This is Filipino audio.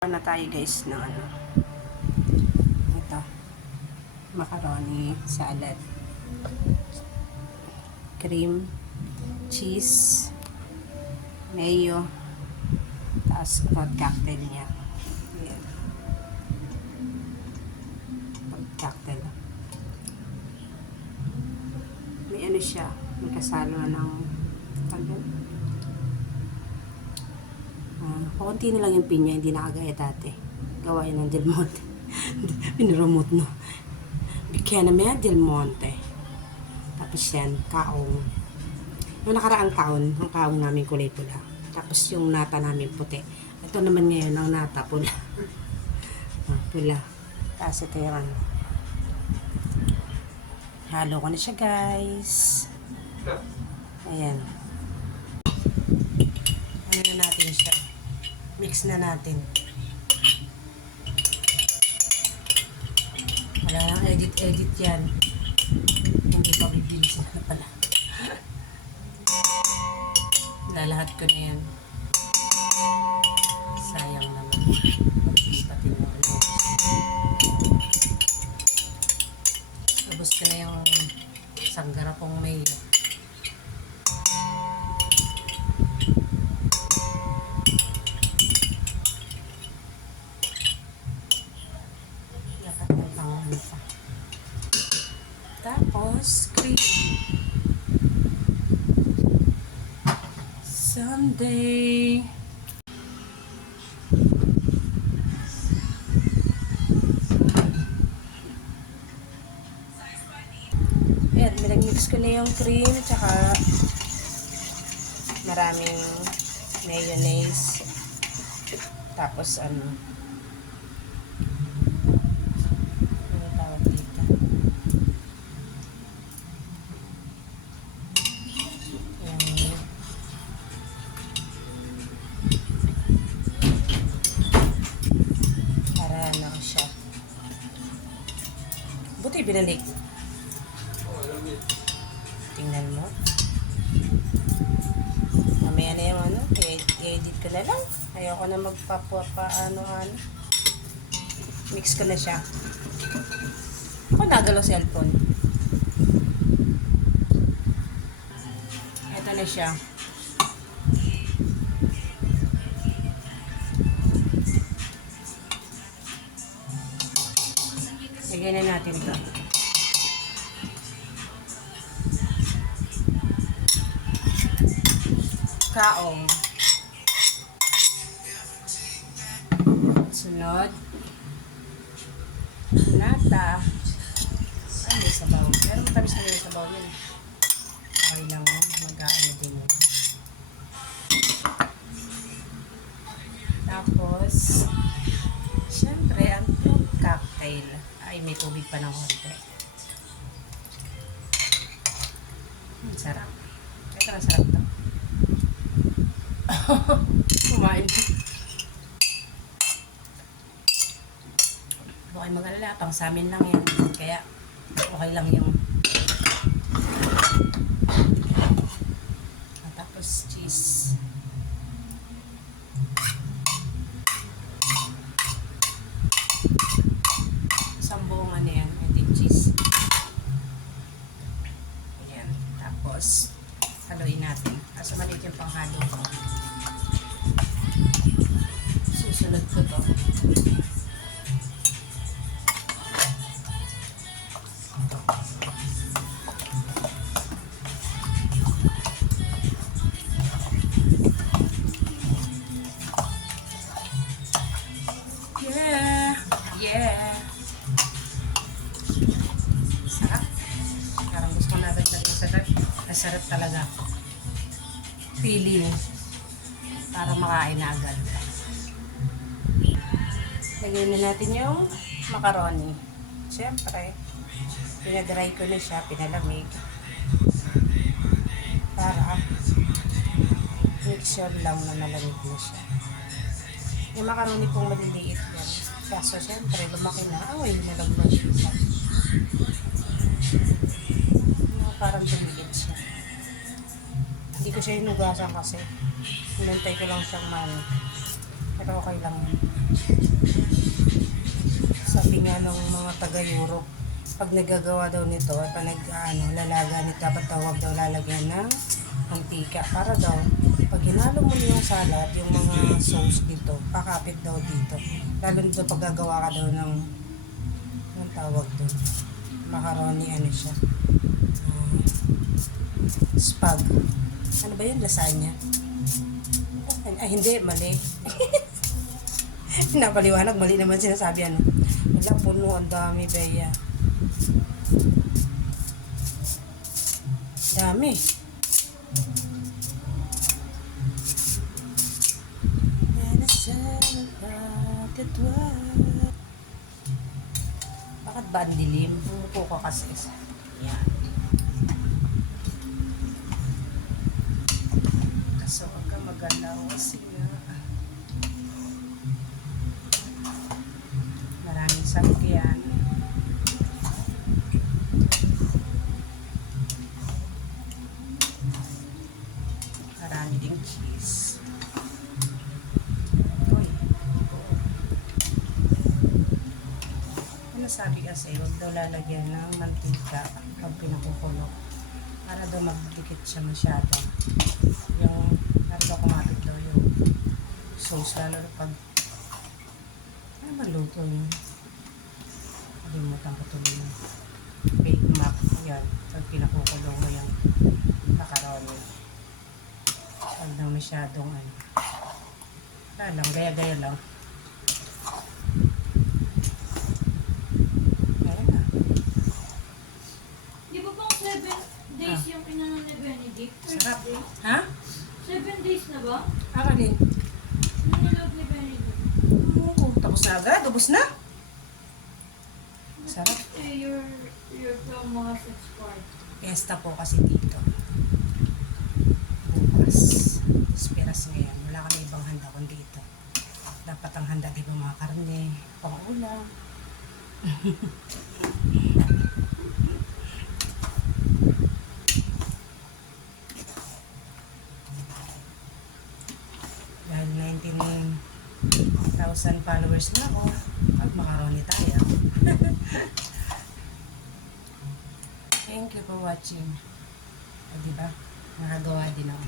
Na tayo guys ng ito, macaroni salad, cream, cheese, mayo, tapos fruit cocktail niya. Ayan. Fruit cocktail. May ano siya, may kasalo ng konti na lang yung pinya, hindi nakagaya dati. Gawa yun ng Del Monte. Pinremote no. Bigyan na Del Monte. Tapos yan, kaong. Noong nakaraang taon, ang kaong namin kulay pula. Tapos yung nata namin puti. Ito naman ngayon, ang nata pula. Pula. Tapos ito yung ano. Halo ko na siya guys. Ayan. Ano na natin siya. Mix na natin. Wala nang edit yan. Hindi pa bibilisin na pala. Lalahat ko na yan. Sayang naman. Pati mo. Ubus ko na yung sanggara kong mayo. Tapos, cream. Someday. Ayan, minag-mix ko na yung cream, tsaka maraming mayonnaise. Tapos, ano tawag dito? Buti binalik. Tingnan mo. Mamaya na yung ano, i-edit ko na lang. Ayoko na ano. Mix ko na siya. Ako nagalaw cellphone. Ito na siya. Lagyan na natin ito. Kaong. Sunod. Nata. Ay, may sabaw. Pero matamis na yung sabaw yun. Okay lang. Mag-aano din yun. Tapos, syempre, ang fruit cocktail. Ay, may tubig pa ng konti. Sarap. Ito na sarap to. Kumain. Okay mag-alala. Pang sa amin lang yan. Kaya, okay lang yung tapos cheese. Buong ano yan, hindi cheese. Ayan. Tapos, haluin natin. Kaso maliit yung panghalo ko. Susunod ko to. Yeah! Yeah! Sarap talaga. Feeling para makain na agad. Lagyan na natin yung macaroni. Siyempre, pinadry ko na siya, pinalamig. Para mixture lang na malamig na siya. Yung macaroni pong maliliit yan. Kaso siyempre, lumaki na. Ay, nalaglag siya. Parang dumilit siya. Hindi ko siya hinugasan kasi. Hinantay ko lang siyang Pero okay lang yun. Sabi nga ng mga taga-Europe, pag nagagawa daw nito, at pag lalaga nito, dapat tawag daw lalagyan ng mantika. Para daw, pag hinalo mo yung salad, yung mga sauce dito, pakapit daw dito. Lalo nito pag gagawa ka daw ng, anong tawag doon? Macaroni, ano siya? Spag. Ano ba yun? Lasagna? Ay, hindi. Mali. Pinapaliwanag. Mali naman sinasabi, ano. Wala, puno. Ang dami, Bea. Dami. Bakit ba ang dilim? Umupo ka kasi. Yan. Kaso wag ka magalaw kasi nga maraming sakyan. Marami ding cheese. Uy. Ano sabi kasi, huwag daw lalagyan ng mantika pag pinakukulo. Para daw magdikit siya masyado. Yung, para daw kumapit daw yung sauce, lalo na pag ano maluto yun? Kalimutan ko tuloy yung bake map. Yan, pag pinakukulo mo yung macaroni. Huwag daw masyadong ano. Wala lang, gaya-gaya lang. Gaya na. Di ba pang 7 days yung pinano ni Benedict? Sarap. Thursday? Ha? 7 days na ba? Ako din. Ano nilog ni Benedict? Tapos na agad? Ubus na? Sarap. You're from mga sex party. Fiesta po kasi dito. Bukas. Espiras ngayon. Wala kami ibang handa kundi ito. Dapat ang handa, di ba, mga karne, pang-ulam. Dahil 19,000 followers na ako, mag-macaroni tayo. Thank you for watching. O, diba? Nakagawa din ako.